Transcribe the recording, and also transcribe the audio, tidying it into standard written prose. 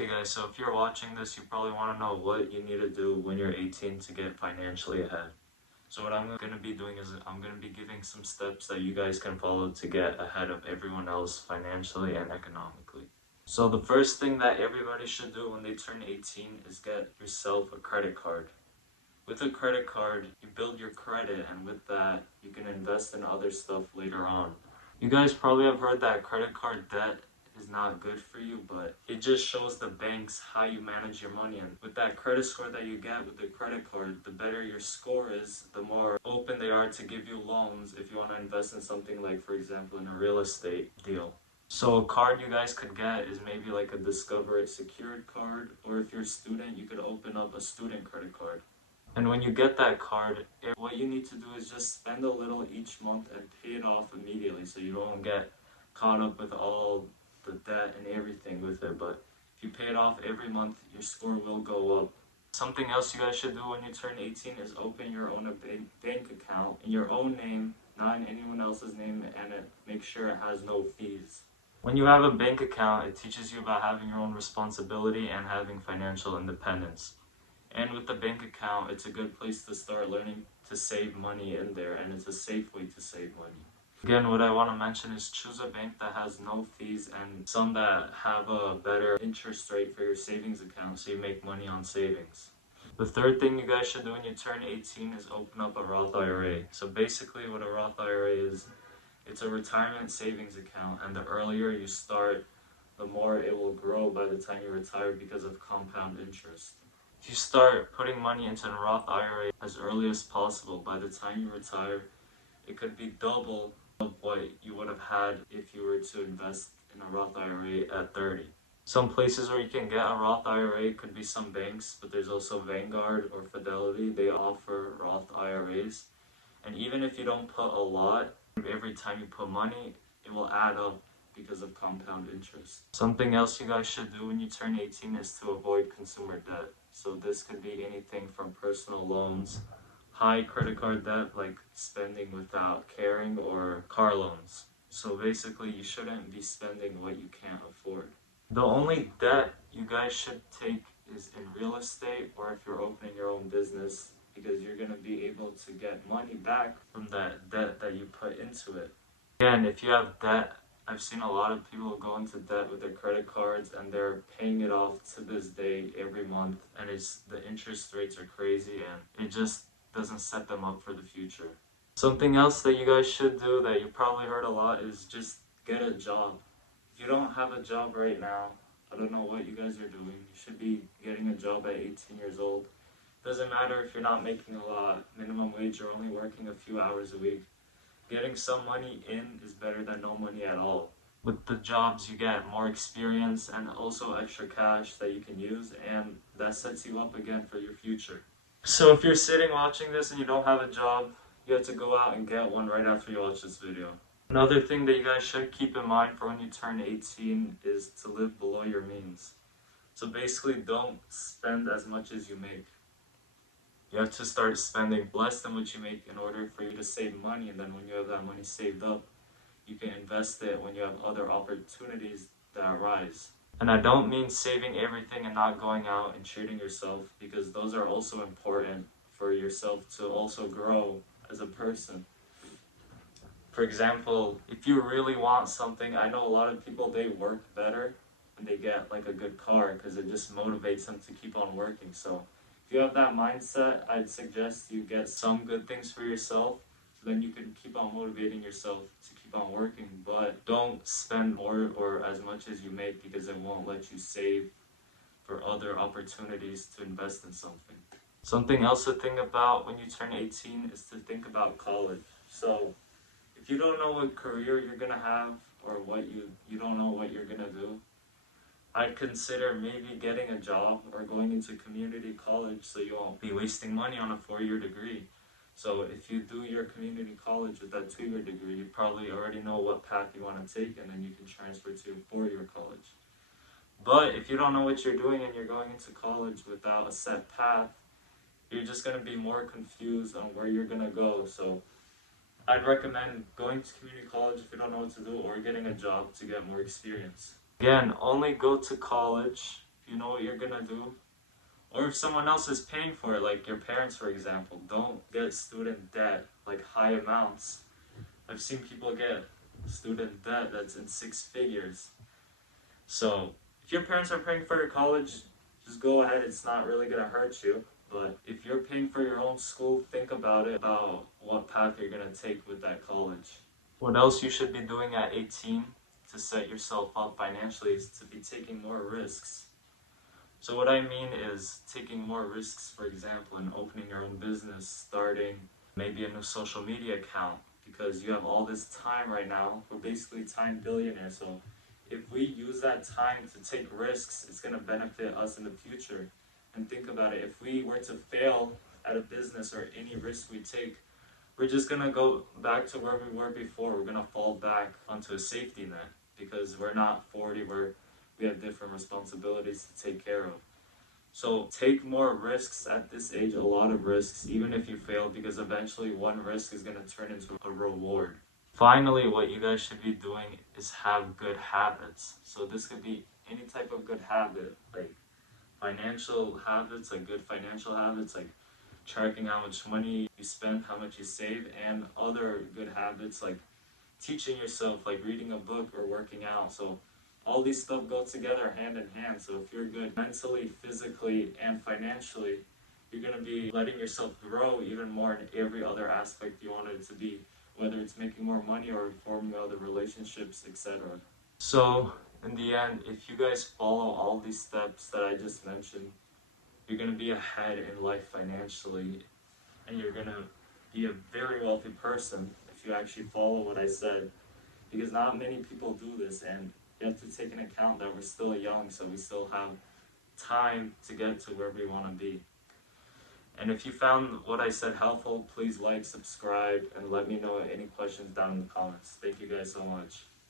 Okay guys, so if you're watching this, you probably want to know what you need to do when you're 18 to get financially ahead. So what I'm going to be doing is I'm going to be giving some steps that you guys can follow to get ahead of everyone else financially and economically. So the first thing that everybody should do when they turn 18 is get yourself a credit card. With a credit card, you build your credit, and with that, you can invest in other stuff later on. You guys probably have heard that credit card debt is not good for you, but it just shows the banks how you manage your money. And with that credit score that you get with the credit card, the better your score is, the more open they are to give you loans if you want to invest in something like, for example, in a real estate deal. So a card you guys could get is maybe like a Discover It secured card, or if you're a student, you could open up a student credit card. And when you get that card, what you need to do is just spend a little each month and pay it off immediately so you don't get caught up with all the debt and everything with it. But if you pay it off every month, your score will go up. Something else you guys should do when you turn 18 is open your own bank account in your own name, not in anyone else's name, and make sure it has no fees. When you have a bank account, it teaches you about having your own responsibility and having financial independence. And with the bank account, it's a good place to start learning to save money in there, and it's a safe way to save money. Again, what I want to mention is choose a bank that has no fees and some that have a better interest rate for your savings account so you make money on savings. The third thing you guys should do when you turn 18 is open up a Roth IRA. So basically what a Roth IRA is, it's a retirement savings account, and the earlier you start, the more it will grow by the time you retire because of compound interest. If you start putting money into a Roth IRA as early as possible, by the time you retire, it could be double of what you would have had if you were to invest in a Roth IRA at 30. Some places where you can get a Roth IRA could be some banks, but there's also Vanguard or Fidelity. They offer Roth IRAs. And even if you don't put a lot, every time you put money, it will add up because of compound interest. Something else you guys should do when you turn 18 is to avoid consumer debt. So this could be anything from personal loans, high credit card debt like spending without caring, or car loans. So basically you shouldn't be spending what you can't afford. The only debt you guys should take is in real estate, or if you're opening your own business, because you're going to be able to get money back from that debt that you put into it. Again, if you have debt, I've seen a lot of people go into debt with their credit cards and they're paying it off to this day every month, and the interest rates are crazy and it just doesn't set them up for the future. Something else that you guys should do that you probably heard a lot is just get a job. If you don't have a job right now, I don't know what you guys are doing. You should be getting a job at 18 years old. Doesn't matter if you're not making a lot, minimum wage, or only working a few hours a week. Getting some money in is better than no money at all. With the jobs, you get more experience and also extra cash that you can use, and that sets you up again for your future. So if you're sitting watching this and you don't have a job, you have to go out and get one right after you watch this video. Another thing that you guys should keep in mind for when you turn 18 is to live below your means. So basically, don't spend as much as you make. You have to start spending less than what you make in order for you to save money, and then when you have that money saved up, you can invest it when you have other opportunities that arise. And I don't mean saving everything and not going out and treating yourself, because those are also important for yourself to also grow as a person. For example, if you really want something, I know a lot of people, they work better when they get like a good car because it just motivates them to keep on working. So if you have that mindset, I'd suggest you get some good things for yourself, so then you can keep on motivating yourself to keep on working. But don't spend more or as much as you make, because it won't let you save for other opportunities to invest in something. Something else to think about when you turn 18 is to think about college. So if you don't know what career you're going to have, or what you don't know what you're going to do, I'd consider maybe getting a job or going into community college so you won't be wasting money on a 4-year degree. So if you do your community college with that 2-year degree, you probably already know what path you want to take, and then you can transfer to a 4-year college. But if you don't know what you're doing and you're going into college without a set path, you're just going to be more confused on where you're going to go. So I'd recommend going to community college if you don't know what to do, or getting a job to get more experience. Again, only go to college if you know what you're gonna do. Or if someone else is paying for it, like your parents, for example, don't get student debt, like high amounts. I've seen people get student debt that's in 6 figures. So if your parents are paying for your college, just go ahead. It's not really gonna hurt you. But if you're paying for your own school, think about it, about what path you're gonna take with that college. What else you should be doing at 18 to set yourself up financially is to be taking more risks. So what I mean is taking more risks, for example, in opening your own business, starting maybe a new social media account, because you have all this time right now. We're basically time billionaires, so if we use that time to take risks, it's going to benefit us in the future. And think about it, if we were to fail at a business or any risk we take, we're just going to go back to where we were before. We're going to fall back onto a safety net because we're not 40, we have different responsibilities to take care of. So take more risks at this age, a lot of risks, even if you fail, because eventually one risk is going to turn into a reward. Finally, what you guys should be doing is have good habits. So this could be any type of good habit, like financial habits, like good financial habits, like tracking how much money you spend, how much you save, and other good habits like teaching yourself, like reading a book or working out. So all these stuff go together hand in hand. So if you're good mentally, physically, and financially, you're going to be letting yourself grow even more in every other aspect you want it to be, whether it's making more money or forming other relationships, etc. So in the end, if you guys follow all these steps that I just mentioned, you're going to be ahead in life financially, and you're going to be a very wealthy person if you actually follow what I said, because not many people do this, and you have to take into account that we're still young, so we still have time to get to where we want to be. And if you found what I said helpful, please like, subscribe, and let me know any questions down in the comments. Thank you guys so much.